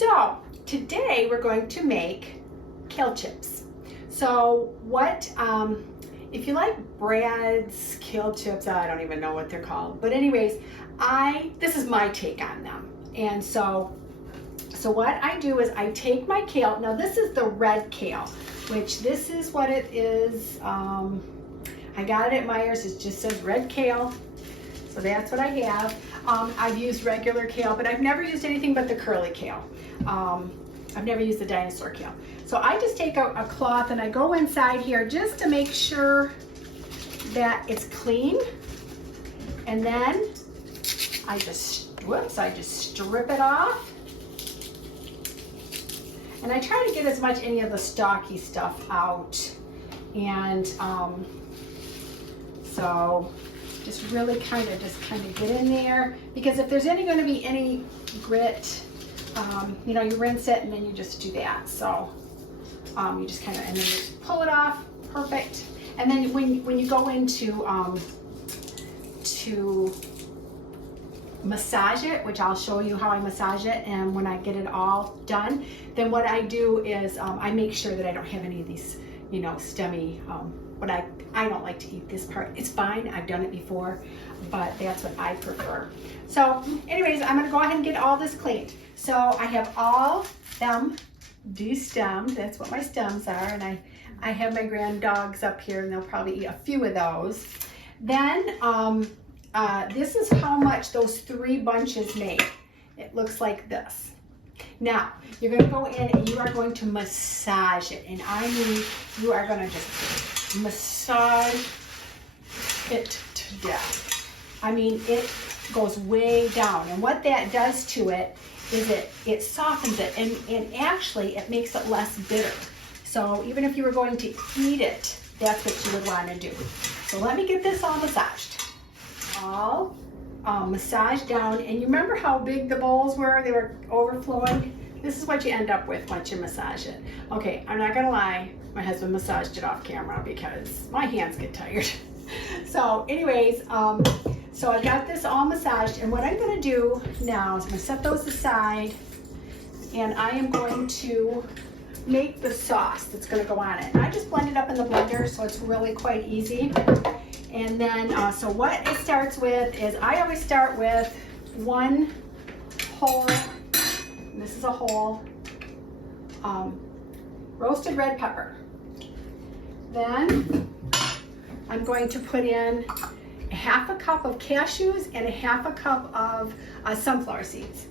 So today we're going to make kale chips. So what, if you like Brad's kale chips, I don't even know what they're called, but anyways, this is my take on them. And so what I do is I take my kale. Now this is the red kale, which this is what it is. I got it at Meijer's. It just says red kale. So that's what I have. I've used regular kale, but I've never used anything but the curly kale. I've never used the dinosaur kale. So I just take a cloth and I go inside here just to make sure that it's clean. And then I just strip it off. And I try to get as much any of the stalky stuff out. And so just really kind of get in there, because if there's going to be any grit, you know, you rinse it and then you just do that. So you just kind of, and then you just pull it off, perfect. And then when you go into to massage it, which I'll show you how I massage it, and when I get it all done, then what I do is I make sure that I don't have any of these, you know, stemmy, what I don't like to eat this part. It's fine, I've done it before, but that's what I prefer. So anyways, I'm gonna go ahead and get all this cleaned. So I have all them de-stemmed. That's what my stems are, and I have my grand dogs up here, and they'll probably eat a few of those. Then this is how much those 3 bunches make. It looks like this. Now, you're going to go in and you are going to massage it. And I mean, you are going to just massage it to death. I mean, it goes way down. And what that does to it is it softens it. And actually, it makes it less bitter. So even if you were going to eat it, that's what you would want to do. So let me get this all massaged. All massaged down. And you remember how big the bowls were? They were overflowing. This is what you end up with once you massage it. Okay, I'm not gonna lie, my husband massaged it off camera because my hands get tired. So anyways, so I got this all massaged, and what I'm gonna do now is I'm gonna set those aside, and I am going to make the sauce that's gonna go on it. And I just blend it up in the blender, so it's really quite easy. And then, so what it starts with is I always start with 1 whole, and this is a whole, roasted red pepper. Then I'm going to put in 1/2 cup of cashews and 1/2 cup of sunflower seeds.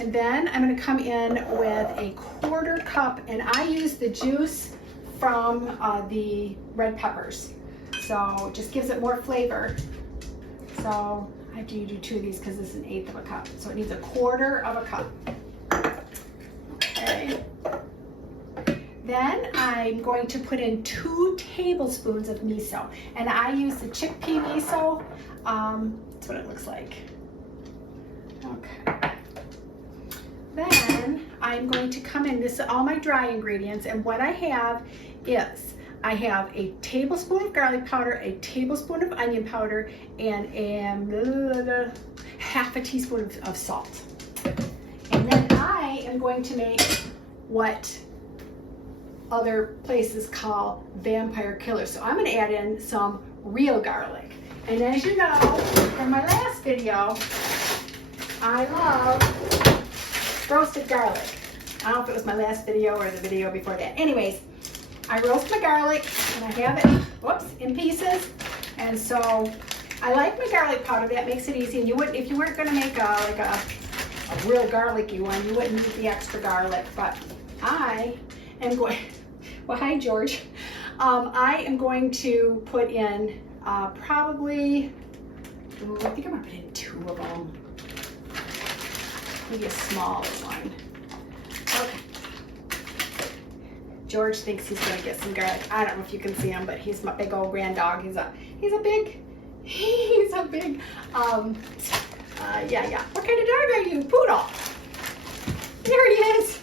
And then I'm going to come in with 1/4 cup, and I use the juice from the red peppers, so it just gives it more flavor. So I have to do 2 of these because this is 1/8 of a cup, so it needs 1/4 of a cup. Okay. Then I'm going to put in 2 tablespoons of miso, and I use the chickpea miso. That's what it looks like. Okay. Then I'm going to come in, this is all my dry ingredients, and what I have is I have a tablespoon of garlic powder, a tablespoon of onion powder, and 1/2 teaspoon of salt. And then I am going to make what other places call vampire killer. So I'm going to add in some real garlic. And as you know from my last video, I love roasted garlic. I don't know if it was my last video or the video before that. Anyways, I roast my garlic and I have it, whoops, in pieces. And so I like my garlic powder. That makes it easy. And you would, if you weren't going to make a real garlicky one, you wouldn't need the extra garlic. But I am going, well, hi George. I am going to put in probably, I think I'm going to put in 2 of them. Maybe a small one. Okay. George thinks he's gonna get some garlic. I don't know if you can see him, but he's my big old grand dog. He's a big, yeah. What kind of dog are you? Poodle. There he is.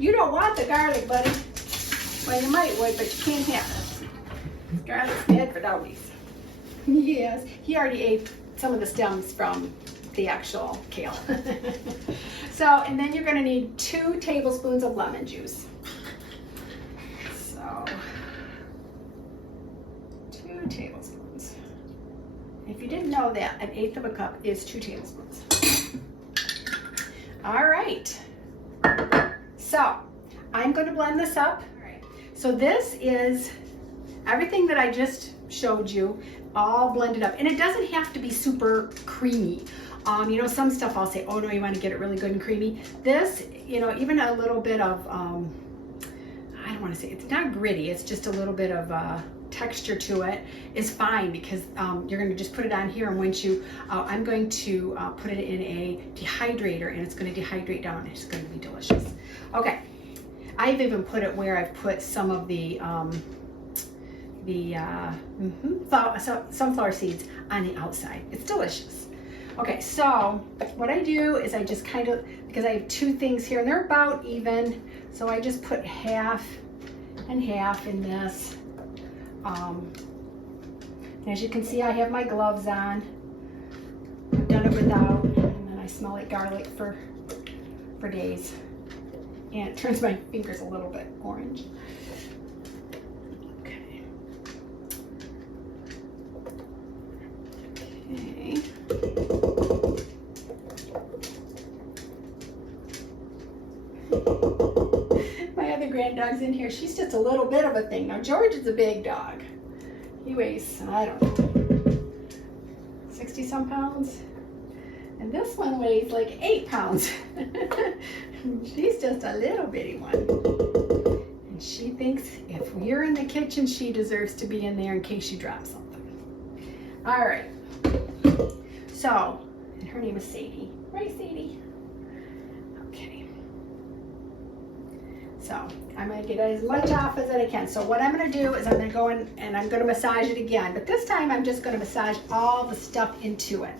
You don't want the garlic, buddy. Well, you might would, but you can't have it. Garlic's bad for doggies. Yes, he already ate some of the stems from the actual kale. So, and then you're gonna need 2 tablespoons of lemon juice. So, 2 tablespoons. If you didn't know that, 1/8 of a cup is 2 tablespoons. All right. So, I'm going to blend this up. All right. So this is everything that I just showed you, all blended up. And it doesn't have to be super creamy. You know, some stuff I'll say, oh no, you want to get it really good and creamy. This, you know, even a little bit of, I don't want to say, it's not gritty, it's just a little bit of texture to it is fine, because you're going to just put it on here, and once you, I'm going to put it in a dehydrator, and it's going to dehydrate down. It's going to be delicious. Okay, I've even put it where I've put some of the sunflower seeds on the outside. It's delicious. Okay, so what I do is I just kind of, because I have 2 things here and they're about even, so I just put half and half in this. As you can see, I have my gloves on. I've done it without, and then I smell like garlic for days. And it turns my fingers a little bit orange. Okay. Okay. My other grand dog's in here. She's just a little bit of a thing. Now George is a big dog. He weighs, I don't know, 60 some pounds. And this one weighs like 8 pounds. She's just a little bitty one. And she thinks if you're in the kitchen, she deserves to be in there in case you drop something. All right. So, and her name is Sadie. Right, Sadie? Okay. So, I'm going to get as much off as I can. So what I'm going to do is I'm going to go in and I'm going to massage it again. But this time I'm just going to massage all the stuff into it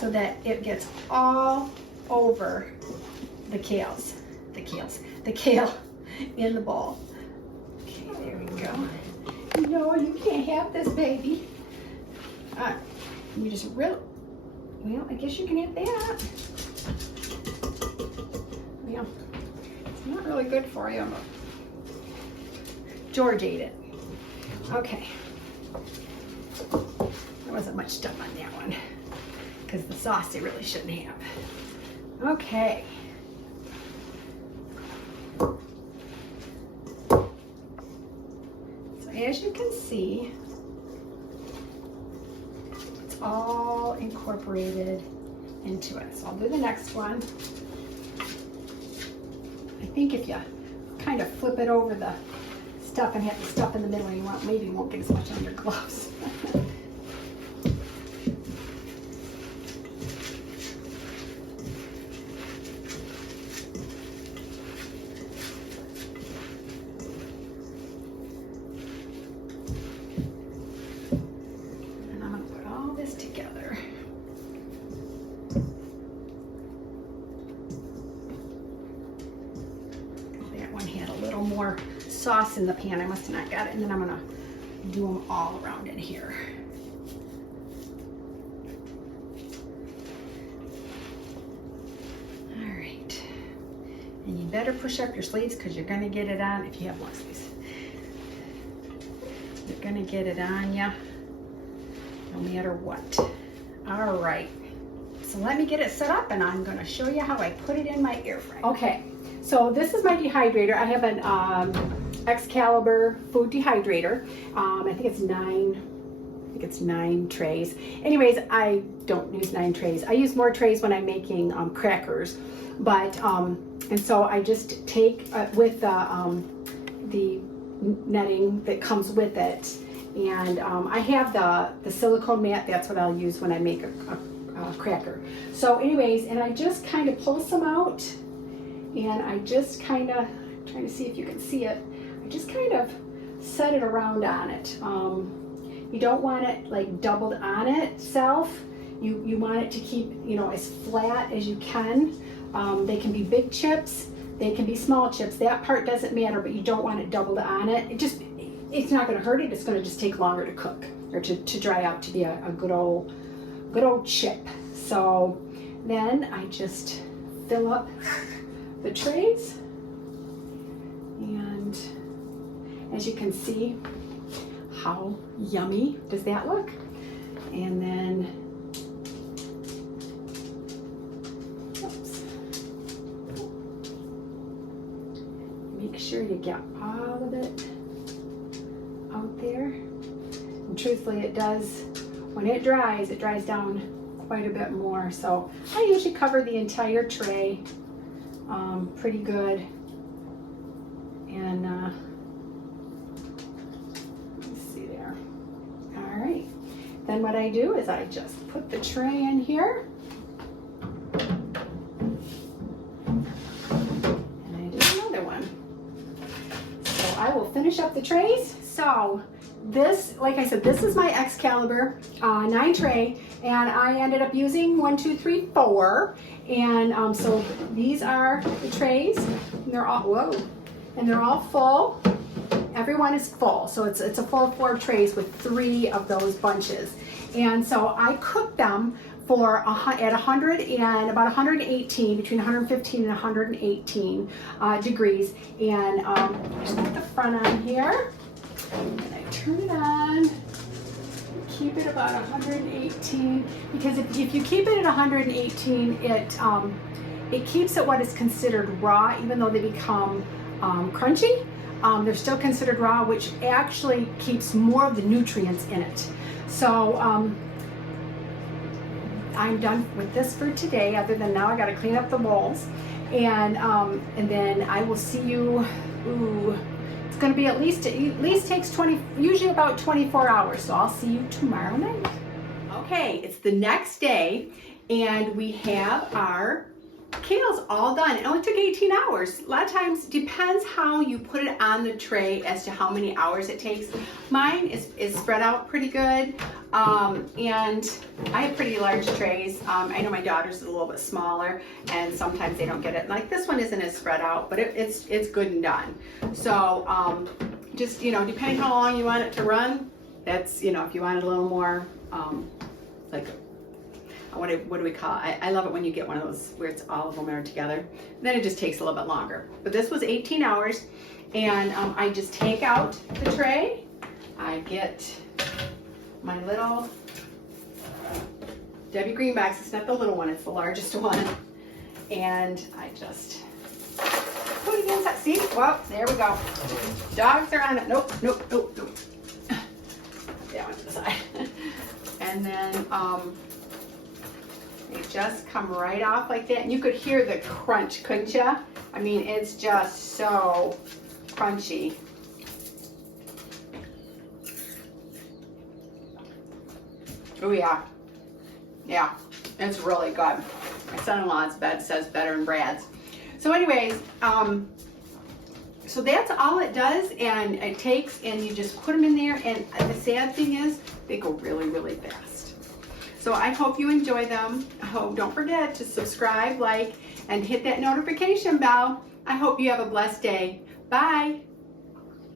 so that it gets all over the kale in the bowl. Okay, there we go. No, you can't have this, baby. You just really, well, I guess you can have that. Yeah, it's not really good for you, but George ate it. Okay. There wasn't much stuff on that one because the sauce they really shouldn't have. Okay. So as you can see, it's all incorporated into it. So I'll do the next one. I think if you kind of flip it over the stuff and have the stuff in the middle, you want, maybe you won't get as much on your gloves. And I'm going to put all this together. That one had a little more sauce in the pan. I must have not got it. And then I'm gonna do them all around in here. All right. And you better push up your sleeves because you're gonna get it on, if you have long sleeves. You're gonna get it on ya, no matter what. All right. So let me get it set up and I'm gonna show you how I put it in my air fryer. Okay. So this is my dehydrator. I have an Excalibur food dehydrator. I think it's 9 trays. Anyways, I don't use 9 trays. I use more trays when I'm making crackers. But and so I just take with the netting that comes with it, and I have the silicone mat. That's what I'll use when I make a cracker. So anyways, and I just kind of pull some out. And I just kind of, trying to see if you can see it, I just kind of set it around on it. You don't want it like doubled on itself. You want it to keep, you know, as flat as you can. They can be big chips, they can be small chips. That part doesn't matter, but you don't want it doubled on it. It's not going to hurt it. It's going to just take longer to cook or to dry out to be a good old chip. So Then I just fill up the trays, and as you can see, how yummy does that look? And then, oops, make sure you get all of it out there. And truthfully, it does, when it dries down quite a bit more. So I usually cover the entire tray pretty good. And let's see there. All right. Then what I do is I just put the tray in here. And I do another one. So I will finish up the trays. So this, like I said, this is my Excalibur 9 tray, and I ended up using 1, 2, 3, 4. And so these are the trays, and they're all, whoa, and they're all full. Everyone is full, so it's a full 4 trays with 3 of those bunches. And so I cook them for at 100 and about 118, between 115 and 118 degrees. And I just put the front on here, and I turn it on. Keep it about 118, because if you keep it at 118, it keeps it what is considered raw, even though they become crunchy. They're still considered raw, which actually keeps more of the nutrients in it. So I'm done with this for today, other than now I got to clean up the bowls, and then I will see you. It's going to be at least takes usually about 24 hours. So I'll see you tomorrow night. Okay, it's the next day, and we have our kale's all done. It only took 18 hours. A lot of times, depends how you put it on the tray as to how many hours it takes. Mine is spread out pretty good, and I have pretty large trays. I know my daughter's is a little bit smaller, and sometimes they don't get it. Like this one isn't as spread out, but it's good and done. So just, depending how long you want it to run, that's, if you want it a little more, like, what do we call it? I love it when you get one of those where it's all of them are together. Then it just takes a little bit longer. But this was 18 hours, and I just take out the tray. I get my little Debbie Green box. It's not the little one, it's the largest one. And I just put it inside. See? Well, there we go. Dogs are on it. Nope. That one to the side. And then they just come right off like that. And you could hear the crunch, couldn't you? I mean, it's just so crunchy. Oh yeah. Yeah, it's really good. My son-in-law's bed says better than Brad's. So anyways, so that's all it does, and it takes, and you just put them in there, and the sad thing is they go really, really fast. So I hope you enjoy them. Don't forget to subscribe, like, and hit that notification bell. I hope you have a blessed day. Bye.